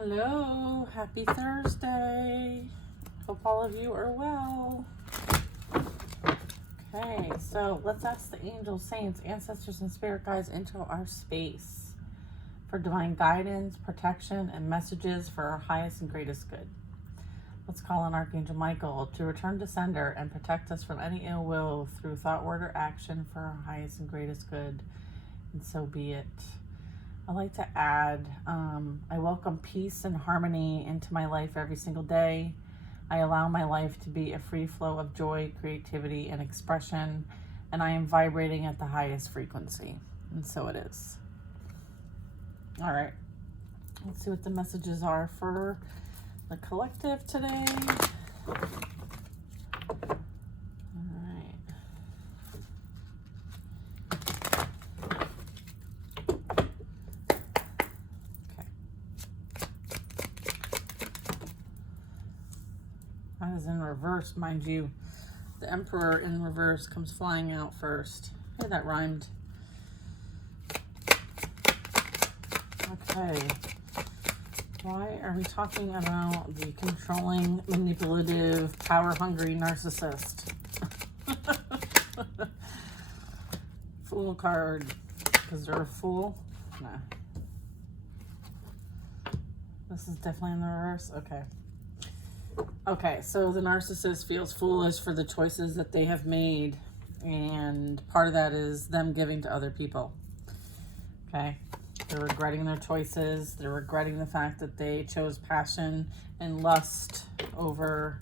Hello, happy Thursday. Hope all of you are well. Okay, so let's ask the angels, saints, ancestors, and spirit guides into our space for divine guidance, protection, and messages for our highest and greatest good. Let's call on Archangel Michael to return to sender and protect us from any ill will through thought, word, or action for our highest and greatest good. And so be it. I like to add, I welcome peace and harmony into my life every single day. I allow my life to be a free flow of joy, creativity, and expression, and I am vibrating at the highest frequency. And so it is. All right, let's see what the messages are for the collective today. That is in reverse, mind you. The Emperor in reverse comes flying out first. Hey, that rhymed. Okay. Why are we talking about the controlling, manipulative, power-hungry narcissist? Fool card. Because they're a fool? Nah. This is definitely in the reverse? Okay. Okay, so the narcissist feels foolish for the choices that they have made, and part of that is them giving to other people. Okay, they're regretting their choices. They're regretting the fact that they chose passion and lust over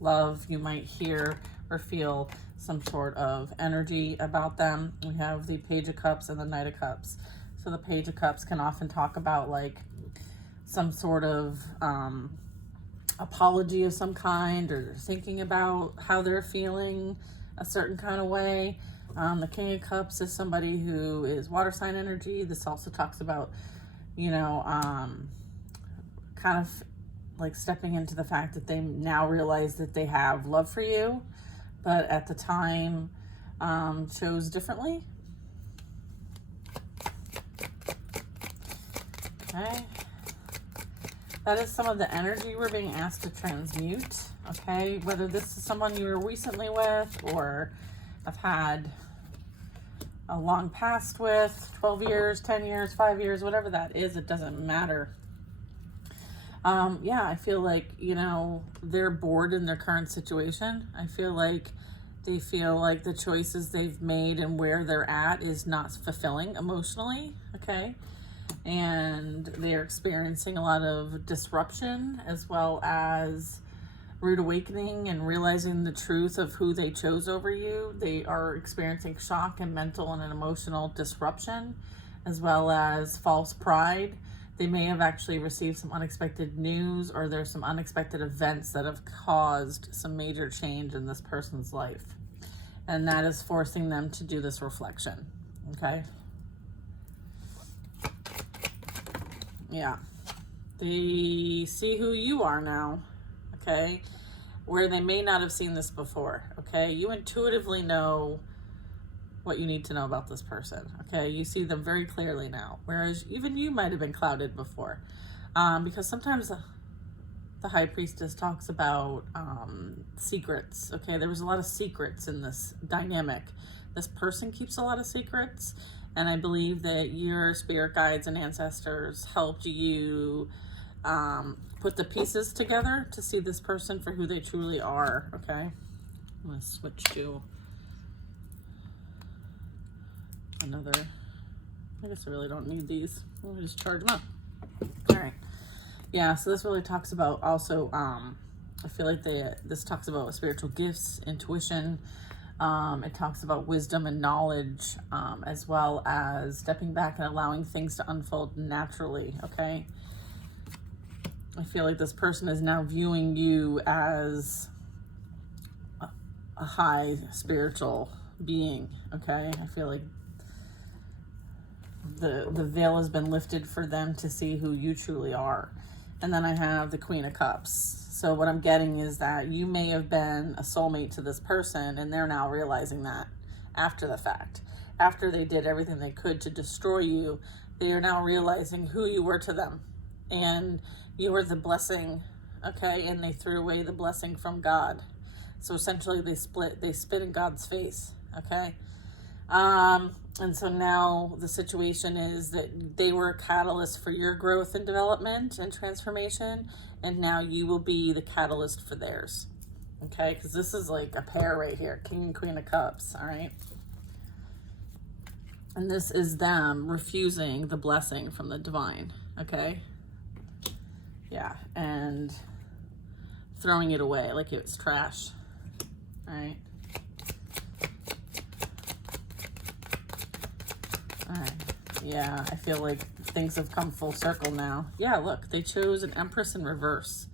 love. You might hear or feel some sort of energy about them. We have the Page of Cups and the Knight of Cups. So the Page of Cups can often talk about like some sort of apology of some kind, or thinking about how they're feeling a certain kind of way. The King of Cups is somebody who is water sign energy. This also talks about, you know, kind of like stepping into the fact that they now realize that they have love for you, but at the time chose differently. Okay. That is some of the energy we're being asked to transmute, okay? Whether this is someone you were recently with or have had a long past with, 12 years, 10 years, 5 years, whatever that is, it doesn't matter. Yeah, I feel like, you know, they're bored in their current situation. I feel like they feel like the choices they've made and where they're at is not fulfilling emotionally, okay? And they're experiencing a lot of disruption as well as rude awakening and realizing the truth of who they chose over you. They are experiencing shock and mental and an emotional disruption as well as false pride. They may have actually received some unexpected news, or there's some unexpected events that have caused some major change in this person's life. And that is forcing them to do this reflection, okay? Yeah, they see who you are now, okay, where they may not have seen this before, okay? You intuitively know what you need to know about this person, okay? You see them very clearly now, whereas even you might have been clouded before, because sometimes the High Priestess talks about secrets, okay? There was a lot of secrets in this dynamic. This person keeps a lot of secrets. And I believe that your spirit guides and ancestors helped you put the pieces together to see this person for who they truly are, okay? I'm going to switch to another. I guess I really don't need these. Let me just charge them up. All right. Yeah, so this really talks about also, I feel like this talks about spiritual gifts, intuition. It talks about wisdom and knowledge, as well as stepping back and allowing things to unfold naturally, okay? I feel like this person is now viewing you as a high spiritual being, okay? I feel like the veil has been lifted for them to see who you truly are. And then I have the Queen of Cups. So what I'm getting is that you may have been a soulmate to this person, and they're now realizing that after the fact. After they did everything they could to destroy you, they are now realizing who you were to them. and you were the blessing, okay? And they threw away the blessing from God. So essentially they spit in God's face, okay? And so now the situation is that they were a catalyst for your growth and development and transformation, and now you will be the catalyst for theirs, okay? Because this is like a pair right here, King and Queen of Cups, all right? And this is them refusing the blessing from the divine, okay? Yeah, and throwing it away like it's trash, all right? All right, yeah, I feel like things have come full circle now. Yeah, look, they chose an Empress in reverse,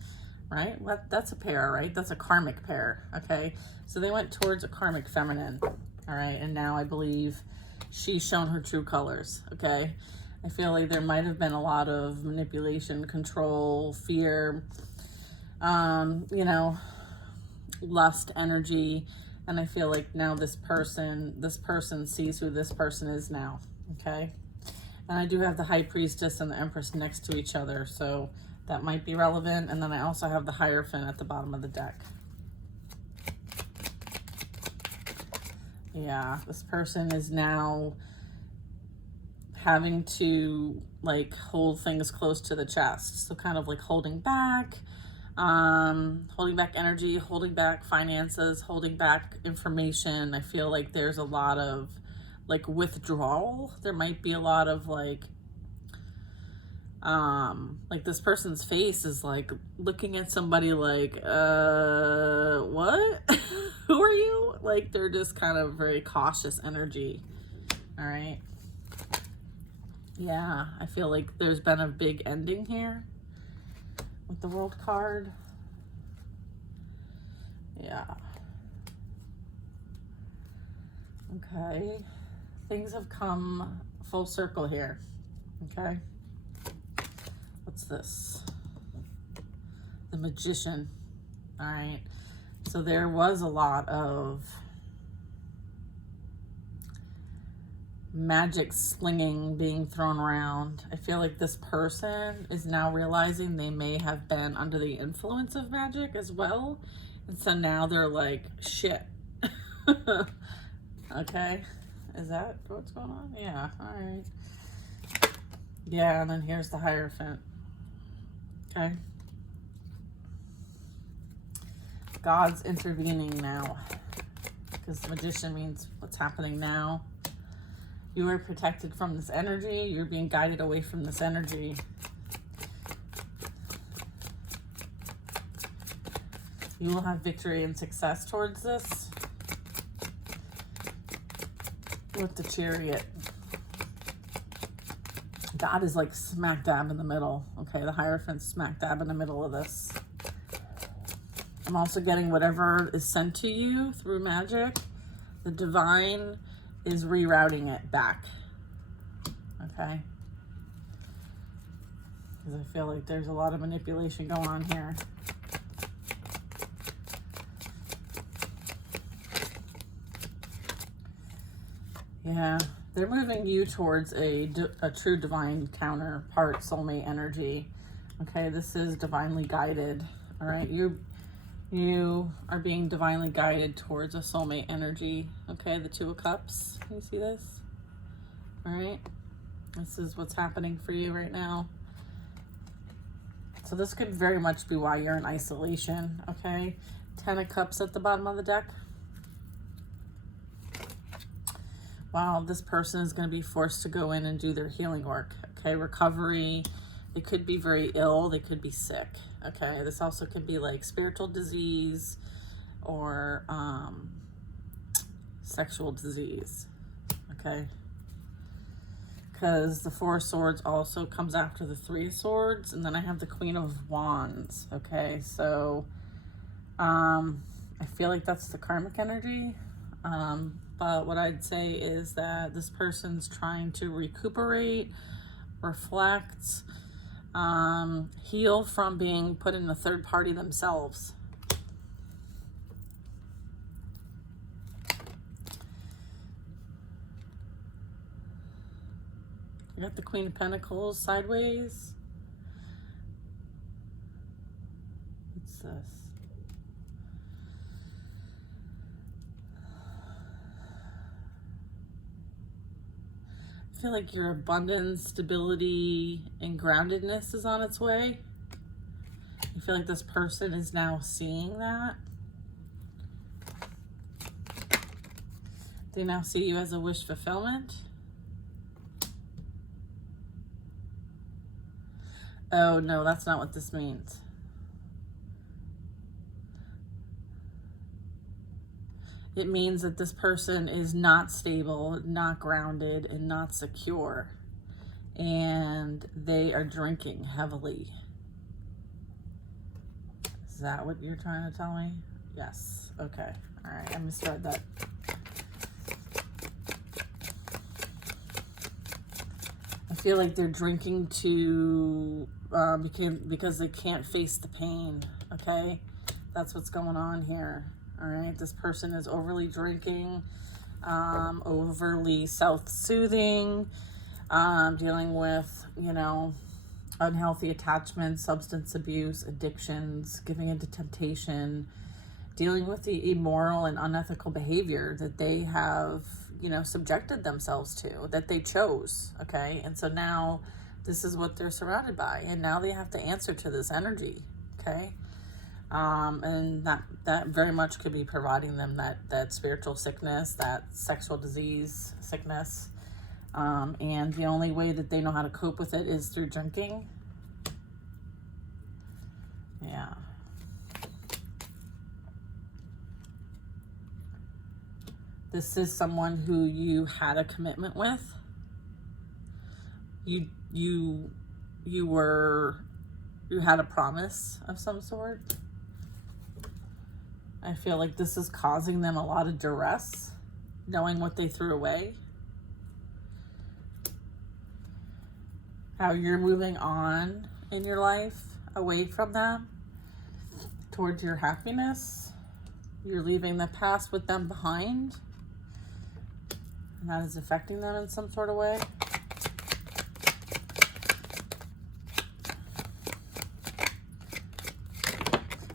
right? What? That's a pair, right? That's a karmic pair, okay? So they went towards a karmic feminine, all right? And now I believe she's shown her true colors, okay? I feel like there might have been a lot of manipulation, control, fear, you know, lust, energy, and I feel like now this person sees who this person is now, okay? And I do have the High Priestess and the Empress next to each other, so that might be relevant. And then I also have the Hierophant at the bottom of the deck. Yeah, this person is now having to like hold things close to the chest. So kind of like holding back energy, holding back finances, holding back information. I feel like there's a lot of like withdrawal. There might be a lot of like this person's face is like looking at somebody like, what? Who are you? Like they're just kind of very cautious energy. All right. Yeah, I feel like there's been a big ending here with the World card. Yeah. Okay. Things have come full circle here. Okay. What's this? The Magician. All right. So there was a lot of magic slinging being thrown around. I feel like this person is now realizing they may have been under the influence of magic as well. And so now they're like, shit. Okay. Is that what's going on? Yeah. All right. Yeah. And then here's the Hierophant. Okay. God's intervening now. Because Magician means what's happening now. You are protected from this energy. You're being guided away from this energy. You will have victory and success towards this. With the Chariot. God is like smack dab in the middle. Okay, the Hierophant's smack dab in the middle of this. I'm also getting whatever is sent to you through magic. The divine is rerouting it back. Okay? Because I feel like there's a lot of manipulation going on here. Yeah, they're moving you towards a true divine counterpart soulmate energy. Okay, this is divinely guided. All right, you are being divinely guided towards a soulmate energy. Okay, the Two of Cups. Can you see this? All right, this is what's happening for you right now. So this could very much be why you're in isolation. Okay, 10 of Cups at the bottom of the deck. Wow, this person is going to be forced to go in and do their healing work. Okay, recovery. They could be very ill. They could be sick. Okay, this also could be like spiritual disease or sexual disease. Okay, because the Four of Swords also comes after the Three of Swords, and then I have the Queen of Wands. Okay, so I feel like that's the karmic energy. But what I'd say is that this person's trying to recuperate, reflect, heal from being put in a third party themselves. You got the Queen of Pentacles sideways. What's this? I feel like your abundance, stability, and groundedness is on its way. I feel like this person is now seeing that. They now see you as a wish fulfillment. Oh, no, that's not what this means. It means that this person is not stable, not grounded, and not secure. And they are drinking heavily. Is that what you're trying to tell me? Yes. Okay. All right. I misread that. I feel like they're drinking to because they can't face the pain. Okay, that's what's going on here. All right, this person is overly drinking, overly self-soothing, dealing with, unhealthy attachments, substance abuse, addictions, giving into temptation, dealing with the immoral and unethical behavior that they have, subjected themselves to, that they chose. Okay, and so now this is what they're surrounded by, and now they have to answer to this energy. Okay. And that very much could be providing them that spiritual sickness, that sexual disease sickness. And the only way that they know how to cope with it is through drinking. Yeah. This is someone who you had a commitment with. You had a promise of some sort. I feel like this is causing them a lot of duress, knowing what they threw away. How you're moving on in your life, away from them, towards your happiness. You're leaving the past with them behind. And that is affecting them in some sort of way.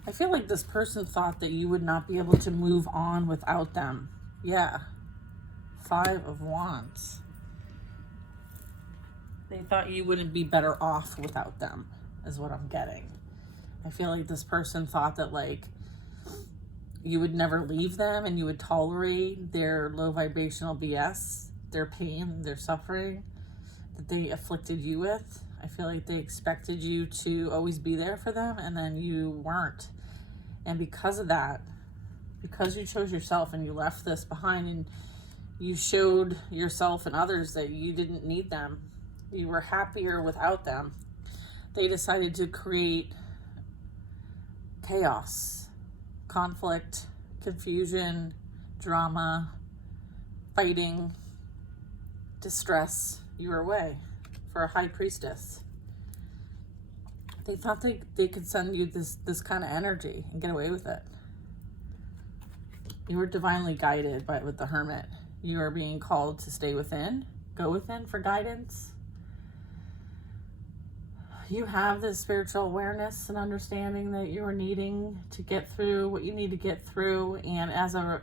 I feel like this person thought that you would not be able to move on without them. Yeah. 5 of Wands. They thought you wouldn't be better off without them, is what I'm getting. I feel like this person thought that, you would never leave them and you would tolerate their low vibrational BS, their pain, their suffering that they afflicted you with. I feel like they expected you to always be there for them, and then you weren't. And because of that, because you chose yourself and you left this behind and you showed yourself and others that you didn't need them, you were happier without them, they decided to create chaos, conflict, confusion, drama, fighting, distress your way for a high priestess. They thought they could send you this kind of energy and get away with it. You were divinely guided with the Hermit. You are being called to stay within, go within for guidance. You have this spiritual awareness and understanding that you are needing to get through what you need to get through. And as a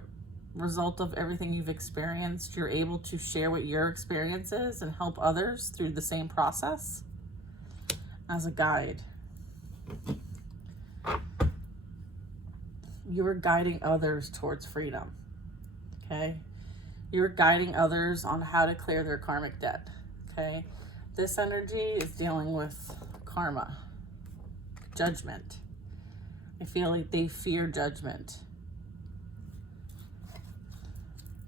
result of everything you've experienced, you're able to share what your experience is and help others through the same process as a guide. You are guiding others towards freedom. Okay? You're guiding others on how to clear their karmic debt. Okay? This energy is dealing with karma, judgment. I feel like they fear judgment.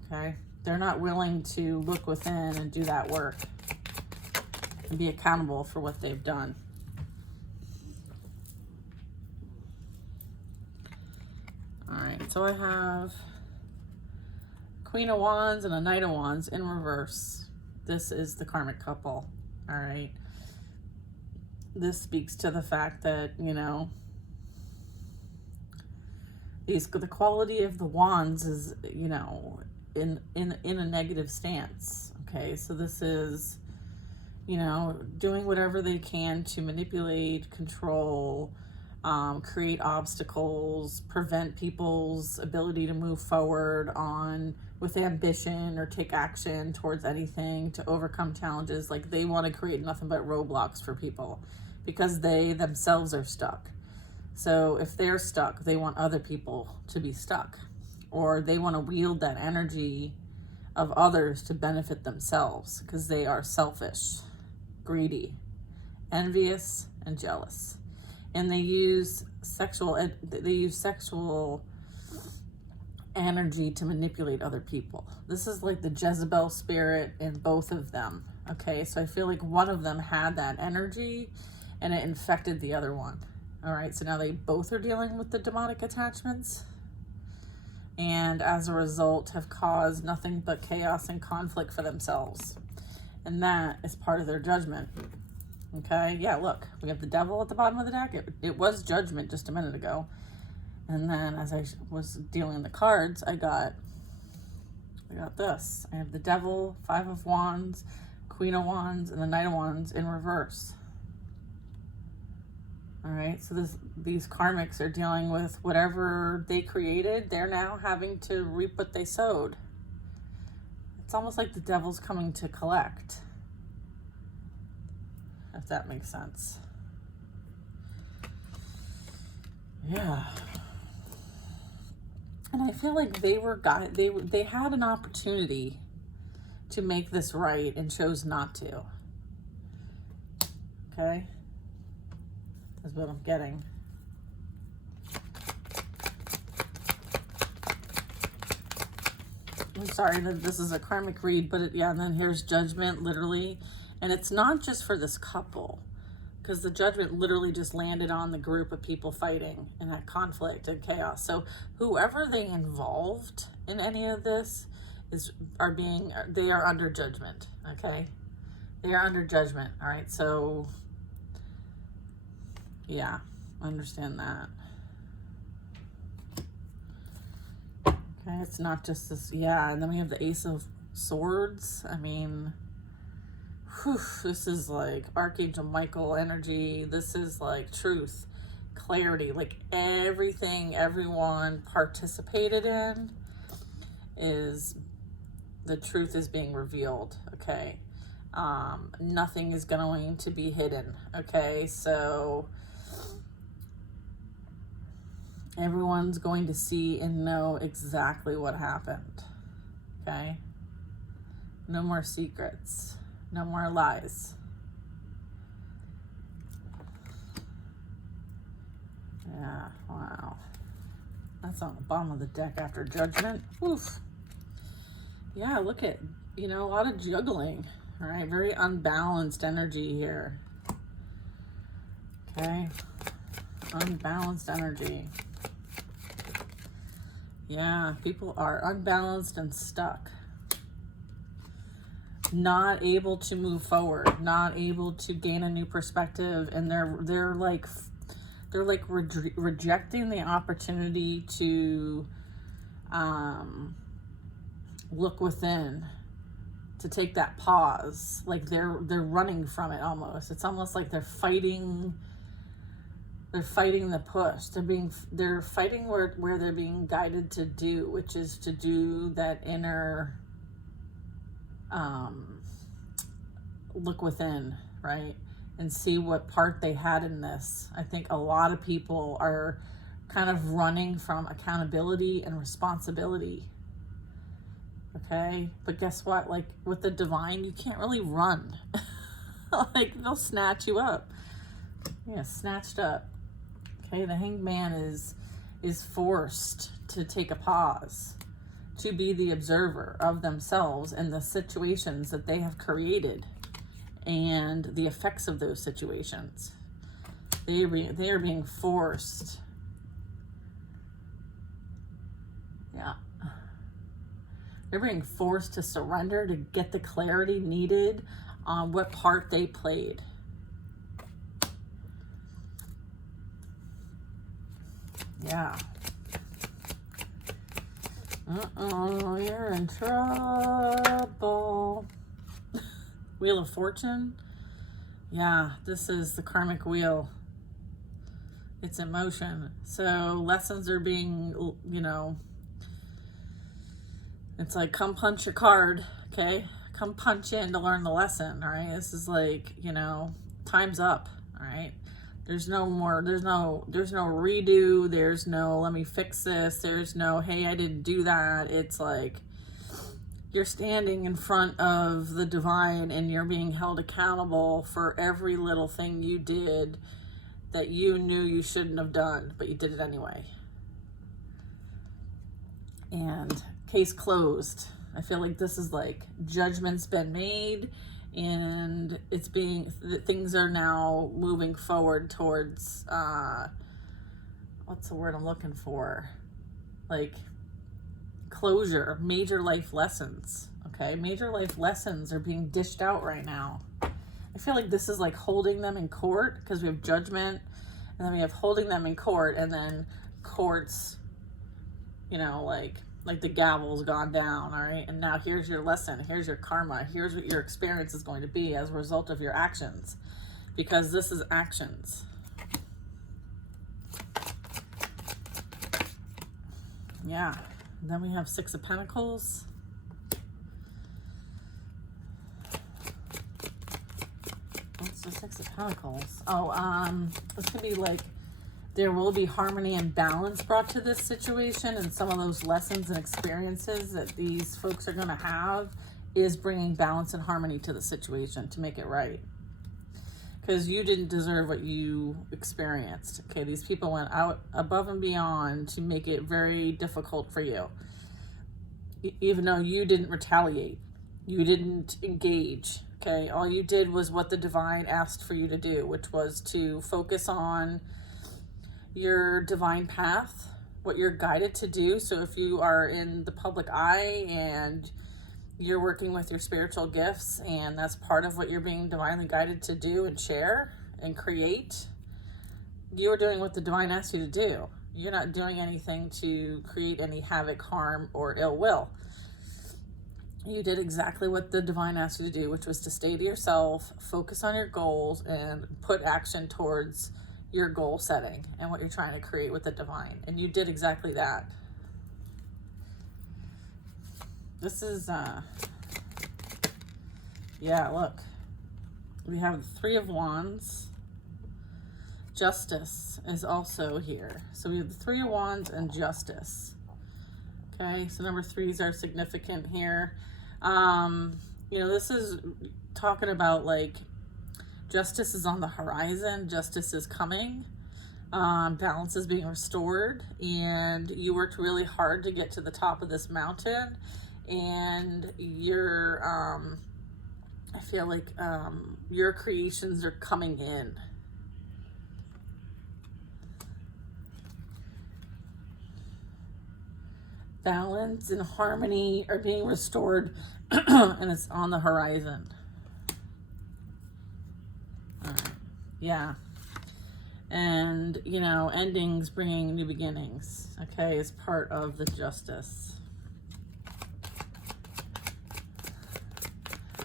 Okay? They're not willing to look within and do that work and be accountable for what they've done. All right, so I have Queen of Wands and a Knight of Wands in reverse. This is the karmic couple. All right. This speaks to the fact that, the quality of the wands is, in a negative stance. Okay, so this is, doing whatever they can to manipulate, control, create obstacles, prevent people's ability to move forward on with ambition or take action towards anything, to overcome challenges. Like, they want to create nothing but roadblocks for people because they themselves are stuck. So if they're stuck, they want other people to be stuck, or they want to wield that energy of others to benefit themselves because they are selfish, greedy, envious, and jealous. And they use sexual energy to manipulate other people. This is like the Jezebel spirit in both of them. Okay, so I feel like one of them had that energy and it infected the other one. All right, so now they both are dealing with the demonic attachments, and as a result have caused nothing but chaos and conflict for themselves. And that is part of their judgment. Okay, yeah, look, we have the devil at the bottom of the deck. It was judgment just a minute ago. And then as I was dealing the cards, I got this. I have the devil, 5 of Wands, Queen of Wands, and the Knight of Wands in reverse. All right, so these karmics are dealing with whatever they created. They're now having to reap what they sowed. It's almost like the devil's coming to collect, if that makes sense. Yeah. And I feel like they had an opportunity to make this right and chose not to. Okay? That's what I'm getting. I'm sorry that this is a karmic read, but yeah, and then here's judgment, literally. And it's not just for this couple, because the judgment literally just landed on the group of people fighting in that conflict and chaos. So whoever they involved in any of this they are under judgment, okay? They are under judgment, all right? So, yeah, understand that. Okay, it's not just this, yeah, and then we have the Ace of Swords. I mean, whew, this is like Archangel Michael energy. This is like truth, clarity, like everything everyone participated in is, the truth is being revealed, okay? Nothing is going to be hidden, okay? So everyone's going to see and know exactly what happened, okay? No more secrets. No more lies. Yeah, wow. That's on the bottom of the deck after judgment. Oof. Yeah, look at, a lot of juggling. All right, very unbalanced energy here. Okay, unbalanced energy. Yeah, people are unbalanced and stuck. Not able to move forward, not able to gain a new perspective, and they're like rejecting the opportunity to look within, to take that pause. Like they're running from it almost. It's almost like they're fighting the push. They're fighting where they're being guided to do, which is to do that inner look within, right? And see what part they had in this. I think a lot of people are kind of running from accountability and responsibility. Okay? But guess what? Like with the divine, you can't really run. Like they'll snatch you up. Yeah, snatched up. Okay, the Hanged Man is forced to take a pause, to be the observer of themselves and the situations that they have created and the effects of those situations. They are being forced. Yeah. They're being forced to surrender to get the clarity needed on what part they played. Yeah. Uh-oh, you're in trouble. Wheel of Fortune. Yeah, this is the karmic wheel. It's in motion. So lessons are being, you know, it's like, come punch your card, okay? Come punch in to learn the lesson, all right? This is like, you know, time's up, all right? There's no more, there's no redo, there's no let me fix this, there's no hey, I didn't do that. It's like you're standing in front of the divine and you're being held accountable for every little thing you did that you knew you shouldn't have done, but you did it anyway. And case closed. I feel like this is like judgment's been made, and it's being, things are now moving forward towards what's the word I'm looking for, like closure, major life lessons. Okay, major life lessons are being dished out right now. I feel like this is like holding them in court, because we have judgment and then we have holding them in court, and then courts, you know, like the gavel's gone down, all right? And now here's your lesson, here's your karma, here's what your experience is going to be as a result of your actions, because this is actions. Yeah. And then we have Six of Pentacles. What's the Six of Pentacles? Oh, this could be like, there will be harmony and balance brought to this situation, and some of those lessons and experiences that these folks are going to have is bringing balance and harmony to the situation to make it right. Because you didn't deserve what you experienced. Okay, these people went out above and beyond to make it very difficult for you. Even though you didn't retaliate, you didn't engage. Okay, all you did was what the divine asked for you to do, which was to focus on your divine path, what you're guided to do. So if you are in the public eye and you're working with your spiritual gifts, and that's part of what you're being divinely guided to do and share and create, you are doing what the divine asked you to do. You're not doing anything to create any havoc, harm, or ill will. You did exactly what the divine asked you to do, which was to stay to yourself, focus on your goals, and put action towards your goal setting and what you're trying to create with the divine. And you did exactly that. This is, yeah, look. We have the Three of Wands. Justice is also here. So we have the Three of Wands and Justice. Okay, so number threes are significant here. You know, this is talking about like justice is on the horizon, justice is coming, balance is being restored, and you worked really hard to get to the top of this mountain, and you're, I feel like your creations are coming in. Balance and harmony are being restored, and it's on the horizon. All right. Yeah. And, you know, endings bringing new beginnings, okay, is part of the justice.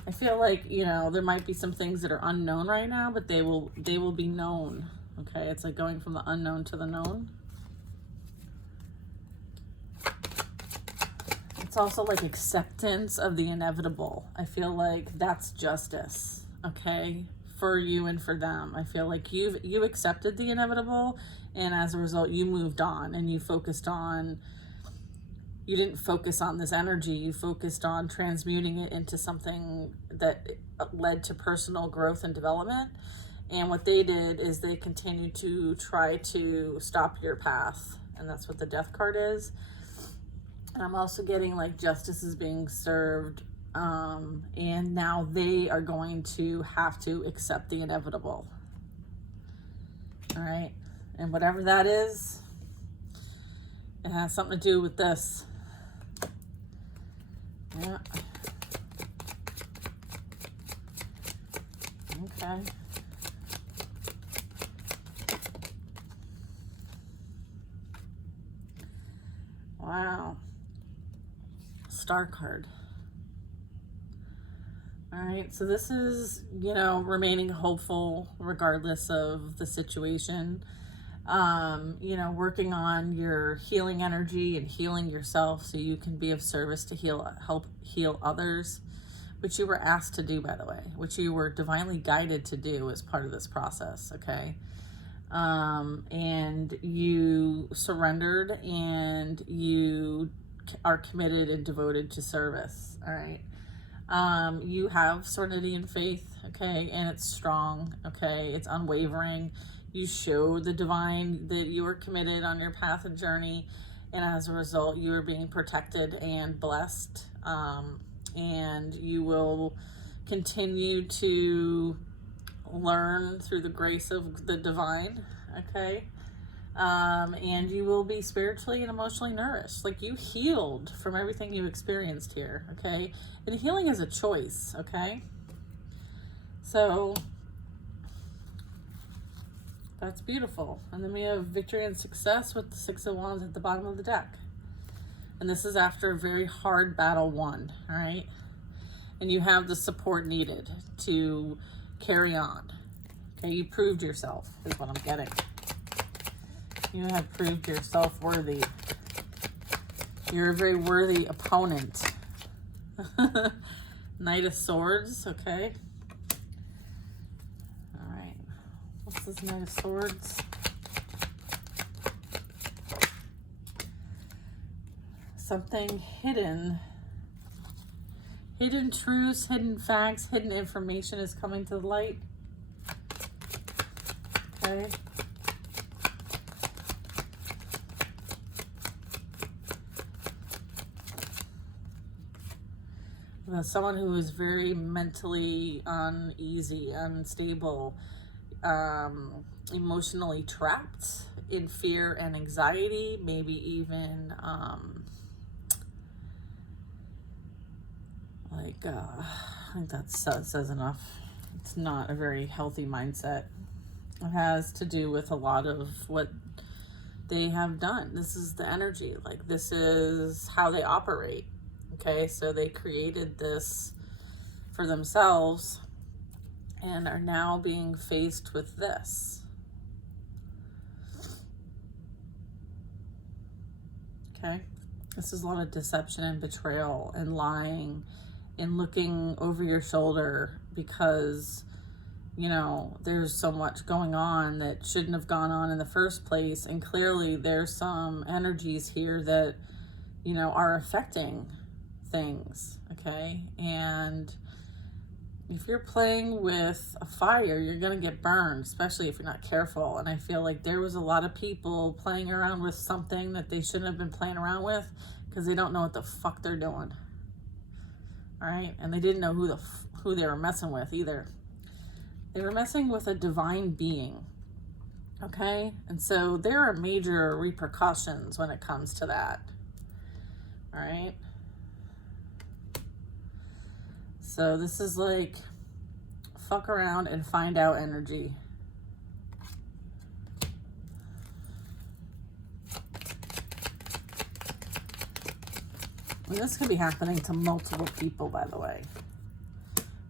I feel like, you know, there might be some things that are unknown right now, but they will be known, okay? It's like going from the unknown to the known. It's also like acceptance of the inevitable. I feel like that's justice, okay, for you and for them. I feel like you accepted the inevitable, and as a result, you moved on, and you focused on, you didn't focus on this energy, you focused on transmuting it into something that led to personal growth and development. And what they did is they continued to try to stop your path, and that's what the Death card is. And I'm also getting like justice is being served, and now they are going to have to accept the inevitable. All right, and whatever that is, it has something to do with this. Yeah. Okay. Wow. Star card. All right, so this is, you know, remaining hopeful regardless of the situation. You know, working on your healing energy and healing yourself so you can be of service to help heal others, which you were asked to do, by the way, which you were divinely guided to do as part of this process, okay? And you surrendered and you are committed and devoted to service, all right? You have serenity and faith, okay? And it's strong, okay? It's unwavering. You show the divine that you are committed on your path and journey, and as a result, you are being protected and blessed. And you will continue to learn through the grace of the divine, okay? And you will be spiritually and emotionally nourished. Like, you healed from everything you experienced here, okay? And healing is a choice, okay? So that's beautiful. And then we have victory and success with the Six of Wands at the bottom of the deck. And this is after a very hard battle won, all right? And you have the support needed to carry on. Okay, you proved yourself, is what I'm getting. You have proved yourself worthy. You're a very worthy opponent. Knight of Swords, okay. All right. What's this Knight of Swords? Something hidden. Hidden truths, hidden facts, hidden information is coming to the light. Okay. Someone who is very mentally uneasy, unstable, emotionally trapped in fear and anxiety, maybe even I think that says enough. It's not a very healthy mindset. It has to do with a lot of what they have done. This is the energy. Like, this is how they operate. Okay, so they created this for themselves and are now being faced with this. Okay, this is a lot of deception and betrayal and lying and looking over your shoulder because, you know, there's so much going on that shouldn't have gone on in the first place. And clearly there's some energies here that, you know, are affecting things, okay? And if you're playing with a fire, you're gonna get burned, especially if you're not careful. And I feel like there was a lot of people playing around with something that they shouldn't have been playing around with because they don't know what the fuck they're doing. All right, and they didn't know who they were messing with either. They were messing with a divine being, okay? And so there are major repercussions when it comes to that. All right. So this is like fuck around and find out energy. And this could be happening to multiple people, by the way.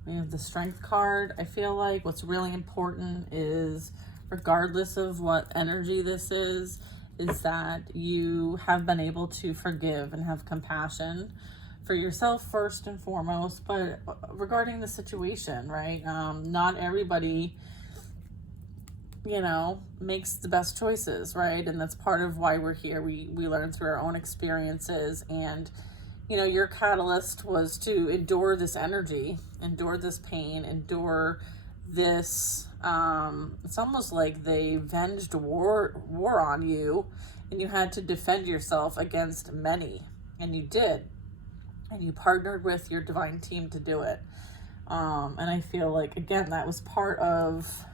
We have the Strength card. I feel like what's really important is, regardless of what energy this is that you have been able to forgive and have compassion for yourself first and foremost, but regarding the situation, right? Not everybody, you know, makes the best choices, right? And that's part of why we're here. We learn through our own experiences, and, you know, your catalyst was to endure this energy, endure this pain, endure this, it's almost like they venged war on you, and you had to defend yourself against many, and you did. And you partnered with your divine team to do it. And I feel like, again, that was part of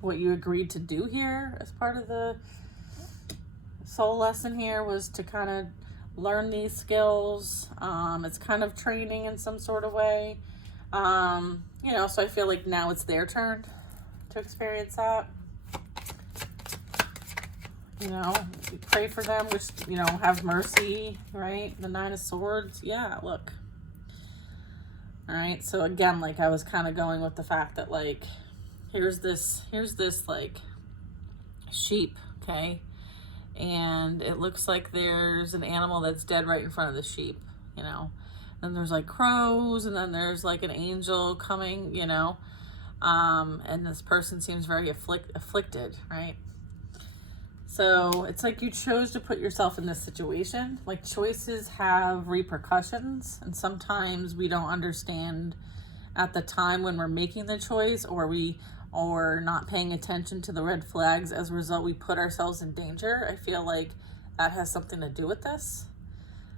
what you agreed to do here as part of the soul lesson here, was to kind of learn these skills. It's kind of training in some sort of way. You know, so I feel like now it's their turn to experience that. You know, pray for them, which, you know, have mercy, right? The Nine of Swords. Yeah, look. All right. So again, like, I was kind of going with the fact that, like, here's this like sheep, okay? And it looks like there's an animal that's dead right in front of the sheep, you know. Then there's like crows, and then there's like an angel coming, you know. And this person seems very afflicted, right? So it's like you chose to put yourself in this situation. Like, choices have repercussions, and sometimes we don't understand at the time when we're making the choice, or not paying attention to the red flags. As a result, we put ourselves in danger. I feel like that has something to do with this.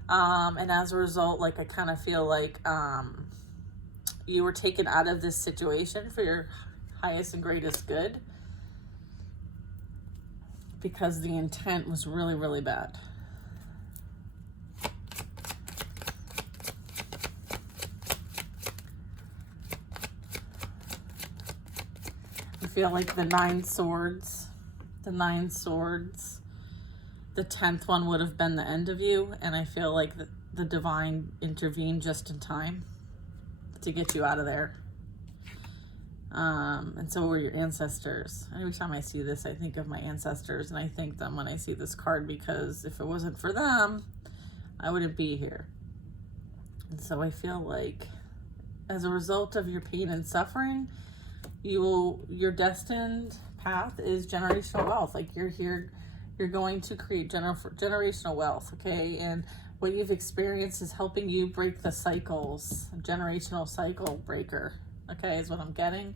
And as a result, like, I kind of feel like you were taken out of this situation for your highest and greatest good, because the intent was really, really bad. I feel like the 9 swords, the 10th one would have been the end of you, and I feel like the divine intervened just in time to get you out of there. And so were your ancestors. Every time I see this, I think of my ancestors, and I thank them when I see this card, because if it wasn't for them, I wouldn't be here. And so I feel like as a result of your pain and suffering, your destined path is generational wealth. Like, you're going to create generational wealth, okay? And what you've experienced is helping you break the cycles, generational cycle breaker, okay, is what I'm getting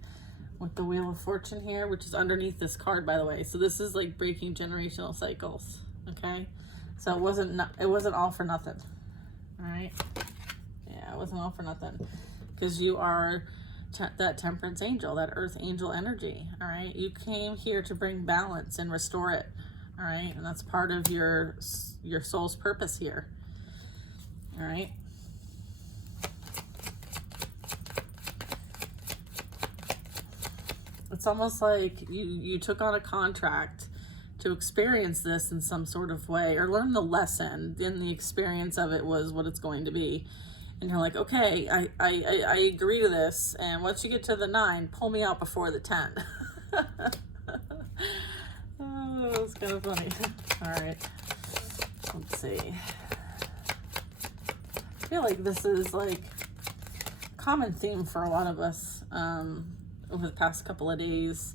with the Wheel of Fortune here, which is underneath this card, by the way. So this is like breaking generational cycles, okay? So it wasn't all for nothing, all right? Yeah, it wasn't all for nothing, because you are that temperance angel, that earth angel energy, all right? You came here to bring balance and restore it, all right? And that's part of your soul's purpose here, all right? It's almost like you took on a contract to experience this in some sort of way, or learn the lesson. Then the experience of it was what it's going to be. And you're like, okay, I agree to this. And once you get to the 9, pull me out before the 10. Oh, that was kind of funny. All right, let's see. I feel like this is like a common theme for a lot of us over the past couple of days.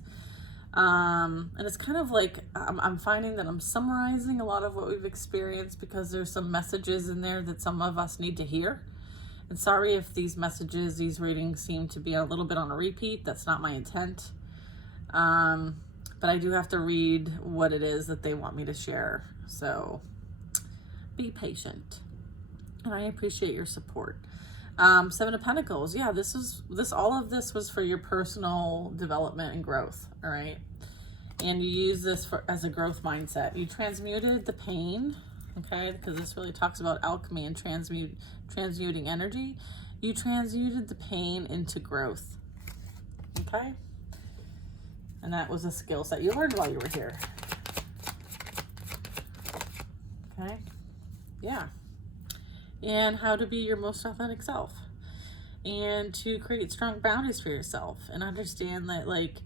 And it's kind of like I'm finding that I'm summarizing a lot of what we've experienced, because there's some messages in there that some of us need to hear. And sorry if these messages, these readings seem to be a little bit on a repeat. That's not my intent. But I do have to read what it is that they want me to share. So be patient. And I appreciate your support. 7 of Pentacles. Yeah, all of this was for your personal development and growth. All right. And you use this as a growth mindset. You transmuted the pain. Okay, because this really talks about alchemy and transmuting energy. You transmuted the pain into growth. Okay? And that was a skill set you learned while you were here. Okay? Yeah. And how to be your most authentic self. And to create strong boundaries for yourself. And understand that, like,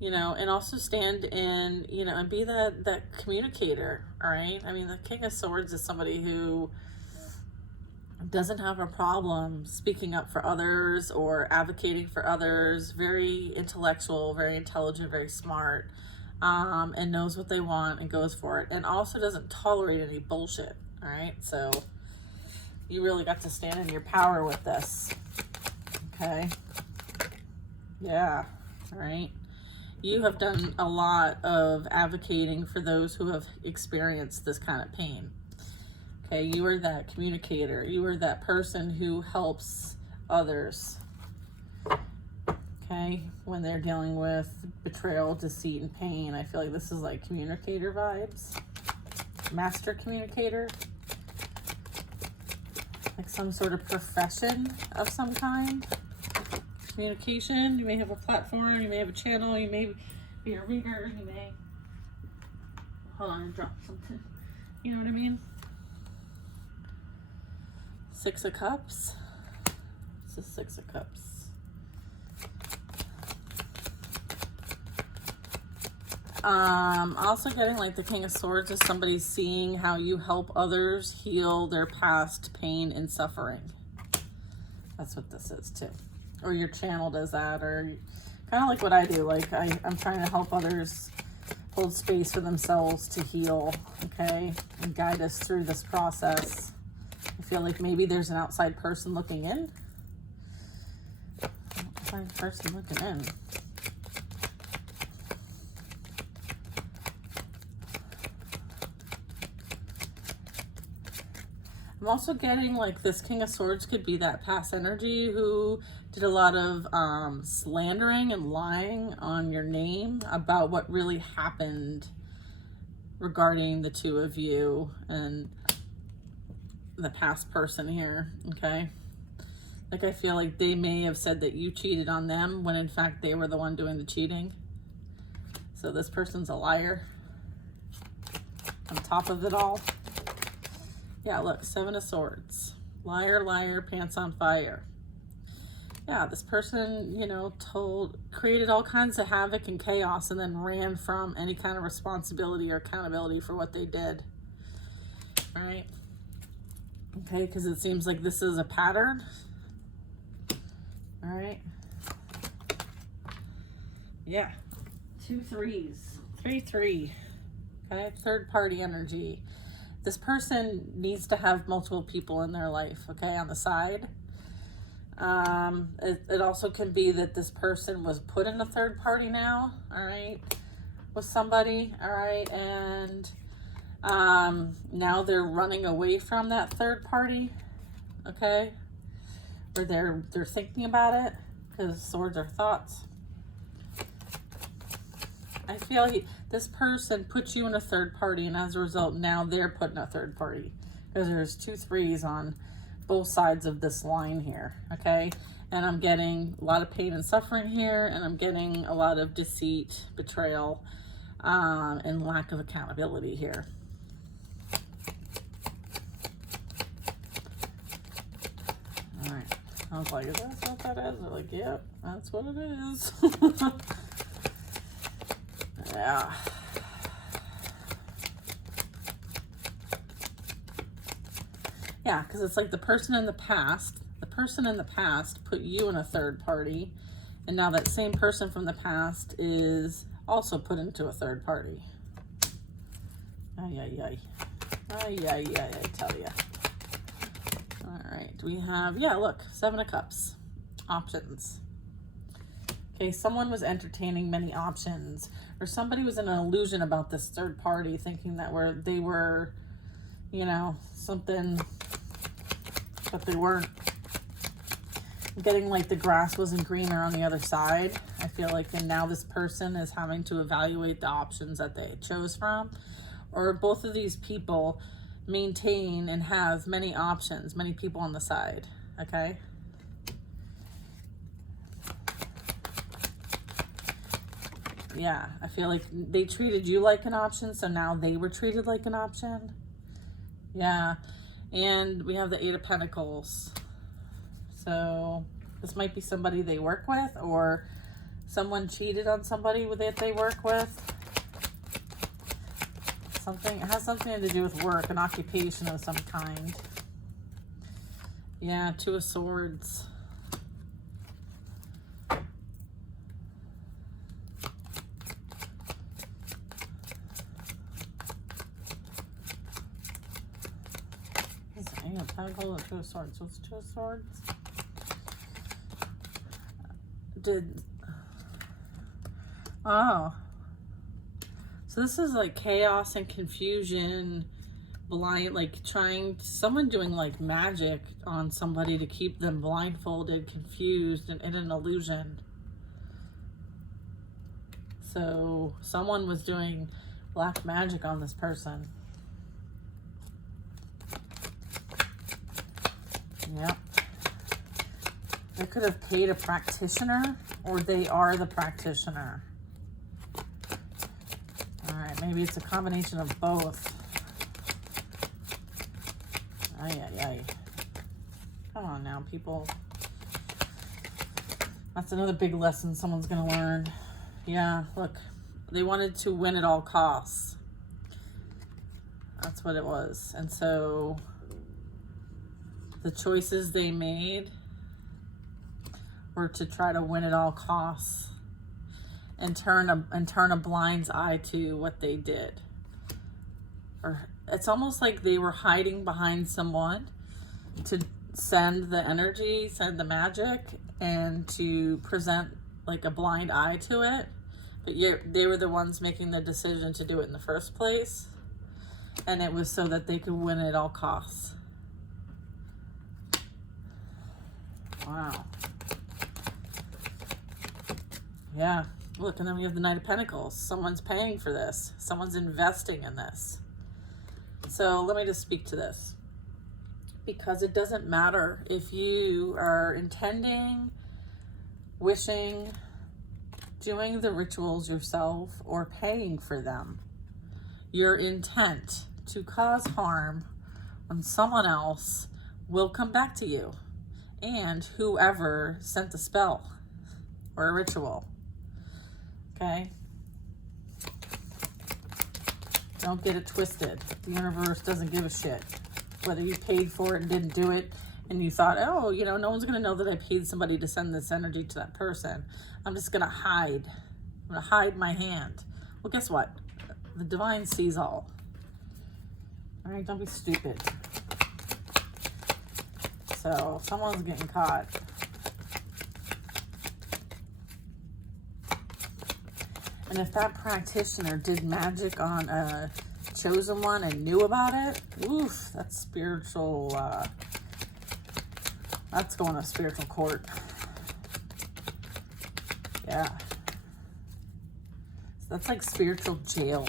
you know, and also stand in, you know, and be that communicator, all right? I mean, the King of Swords is somebody who doesn't have a problem speaking up for others or advocating for others. Very intellectual, very intelligent, very smart, and knows what they want and goes for it. And also doesn't tolerate any bullshit, all right? So you really got to stand in your power with this, okay? Yeah, all right? You have done a lot of advocating for those who have experienced this kind of pain. Okay, you are that communicator. You are that person who helps others. Okay, when they're dealing with betrayal, deceit, and pain. I feel like this is like communicator vibes. Master communicator. Like some sort of profession of some kind. Communication. You may have a platform, you may have a channel, you may be a reader, you may, hold on, I dropped something, you know what I mean? 6 of Cups. It's a 6 of Cups. Also getting like the King of Swords is somebody seeing how you help others heal their past pain and suffering. That's what this is too. Or your channel does that, or kind of like what I do. Like I'm trying to help others hold space for themselves to heal, okay? And guide us through this process. I feel like maybe there's an outside person looking in. Outside person looking in. I'm also getting like this King of Swords could be that past energy who did a lot of slandering and lying on your name about what really happened regarding the two of you and the past person here, okay? Like I feel like they may have said that you cheated on them when in fact they were the one doing the cheating. So this person's a liar on top of it all. Yeah, look, 7 of Swords. Liar, liar, pants on fire. Yeah, this person, you know, created all kinds of havoc and chaos and then ran from any kind of responsibility or accountability for what they did. All right? Okay, because it seems like this is a pattern. All right? Yeah. 2 threes. 3, 3. Okay, third party energy. This person needs to have multiple people in their life, okay, on the side. It also can be that this person was put in a third party now, all right, with somebody, all right, and now they're running away from that third party, okay, or they're thinking about it, because swords are thoughts. I feel this person put you in a third party, and as a result, now they're put in a third party. Because there's 2 threes on both sides of this line here, okay? And I'm getting a lot of pain and suffering here, and I'm getting a lot of deceit, betrayal, and lack of accountability here. All right. I was like, is that what that is? They're like, yep, that's what it is. Yeah. Yeah, because it's like the person in the past put you in a third party, and now that same person from the past is also put into a third party. Ay, ay, ay. Ay, ay, ay, I tell ya. All right, we have, yeah, look, 7 of Cups. Options. Okay, someone was entertaining many options, or somebody was in an illusion about this third party, thinking that they were, you know, something, but they weren't. I'm getting like the grass wasn't greener on the other side. I feel like, and now this person is having to evaluate the options that they chose from, or both of these people maintain and have many options, many people on the side, okay? Yeah, I feel like they treated you like an option, so now they were treated like an option. Yeah, and we have the 8 of Pentacles. So this might be somebody they work with, or someone cheated on somebody that they work with. It has something to do with work, an occupation of some kind. Yeah, 2 of Swords. Pentacle and 2 of Swords. What's 2 of Swords? Oh. So this is like chaos and confusion, someone doing like magic on somebody to keep them blindfolded, confused, and in an illusion. So someone was doing black magic on this person. Yep. They could have paid a practitioner, or they are the practitioner. All right, maybe it's a combination of both. Ay, ay, ay. Come on now, people. That's another big lesson someone's going to learn. Yeah, look. They wanted to win at all costs. That's what it was. And so the choices they made were to try to win at all costs and turn a blind eye to what they did. Or it's almost like they were hiding behind someone to send the energy, send the magic, and to present like a blind eye to it. But they were the ones making the decision to do it in the first place. And it was so that they could win at all costs. Wow. Yeah. Look, and then we have the Knight of Pentacles. Someone's paying for this. Someone's investing in this. So let me just speak to this. Because it doesn't matter if you are intending, wishing, doing the rituals yourself, or paying for them. Your intent to cause harm on someone else will come back to you and whoever sent the spell or a ritual. Okay? Don't get it twisted. The universe doesn't give a shit whether you paid for it and didn't do it and you thought, oh, you know, no one's going to know that I paid somebody to send this energy to that person. I'm just going to hide. I'm going to hide my hand. Well, guess what? The divine sees all. All right, don't be stupid. So someone's getting caught. And if that practitioner did magic on a chosen one and knew about it, oof, that's spiritual, that's going to spiritual court. Yeah. So that's like spiritual jail.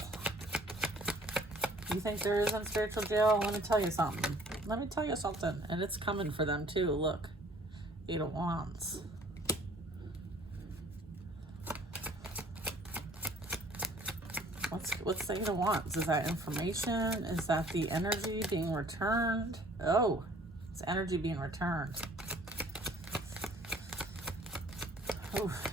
You think there isn't spiritual jail? Let me tell you something. Let me tell you something. And it's coming for them too. Look. 8 of Wands. What's the 8 of Wands? Is that information? Is that the energy being returned? Oh, it's energy being returned. Oof.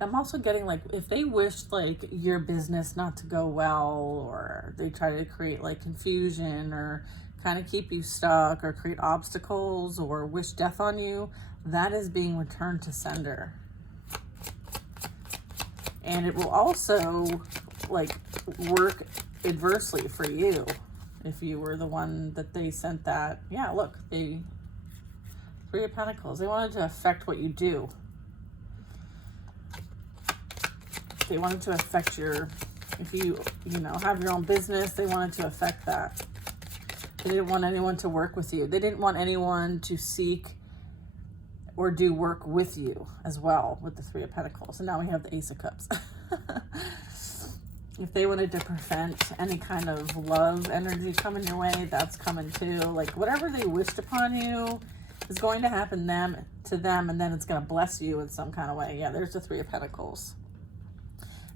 I'm also getting like, if they wished like your business not to go well, or they try to create like confusion or kind of keep you stuck or create obstacles or wish death on you, that is being returned to sender. And it will also like work adversely for you if you were the one that they sent that. Yeah, look, they 3 of Pentacles. They wanted to affect what you do. They wanted to affect your, if you know, have your own business, they wanted to affect that. They didn't want anyone to work with you. They didn't want anyone to seek or do work with you as well with the 3 of Pentacles. And now we have the Ace of Cups. If they wanted to prevent any kind of love energy coming your way, that's coming too. Like whatever they wished upon you is going to happen to them, and then it's going to bless you in some kind of way. Yeah, there's the 3 of Pentacles.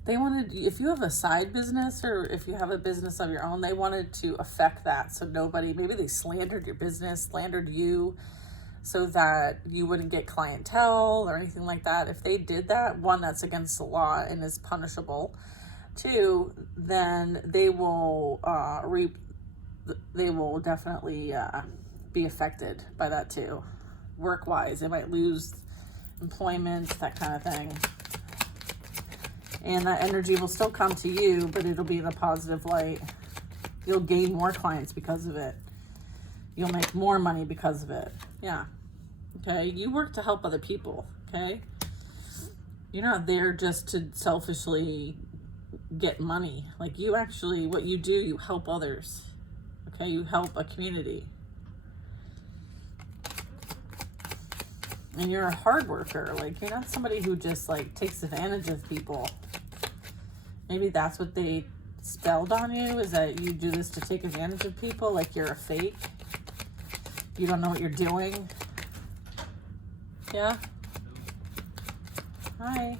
They wanted, if you have a side business or if you have a business of your own, they wanted to affect that. So nobody, maybe they slandered your business, slandered you so that you wouldn't get clientele or anything like that. If they did that, 1, that's against the law and is punishable. 2, then they will definitely be affected by that too. Work-wise, they might lose employment, that kind of thing. And that energy will still come to you, but it'll be in a positive light. You'll gain more clients because of it. You'll make more money because of it. Yeah. Okay. You work to help other people. Okay. You're not there just to selfishly get money. Like you actually, what you do, you help others. Okay. You help a community. And you're a hard worker. Like you're not somebody who just like takes advantage of people. Maybe that's what they spelled on you, is that you do this to take advantage of people, like you're a fake. You don't know what you're doing. Yeah? Hi.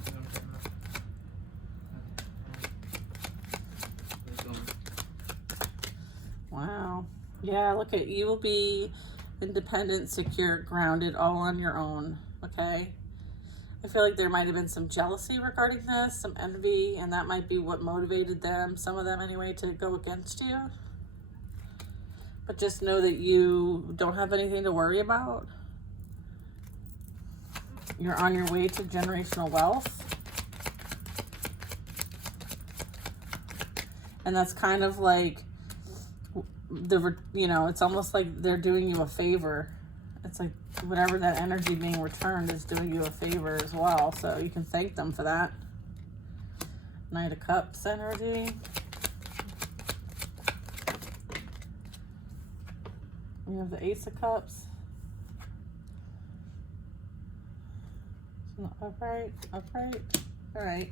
Wow. Yeah, look at you will be independent, secure, grounded, all on your own. Okay? I feel like there might have been some jealousy regarding this, some envy, and that might be what motivated them, some of them anyway, to go against you. But just know that you don't have anything to worry about. You're on your way to generational wealth. And that's kind of like it's almost like they're doing you a favor. It's like whatever that energy being returned is doing you a favor as well. So you can thank them for that. Knight of Cups energy. We have the Ace of Cups. Upright. All right.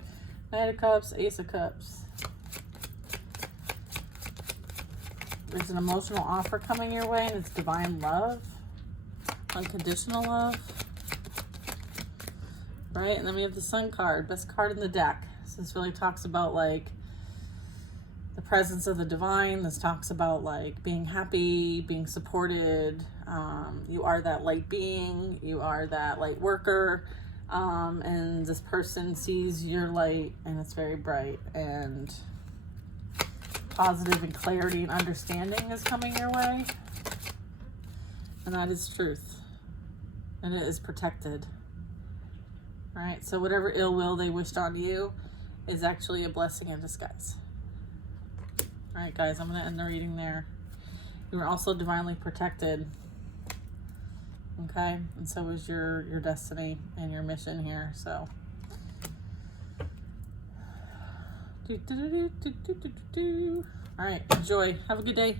Knight of Cups, Ace of Cups. There's an emotional offer coming your way, and it's divine love, unconditional love. Right? And then we have the Sun card, best card in the deck. So this really talks about like the presence of the divine. This talks about like being happy, being supported. You are that light being. You are that light worker. And this person sees your light, and it's very bright, and positive and clarity and understanding is coming your way. And that is truth. And it is protected. All right, so whatever ill will they wished on you is actually a blessing in disguise. All right, guys, I'm going to end the reading there. You are also divinely protected. Okay, and so is your destiny and your mission here. So, all right, enjoy. Have a good day.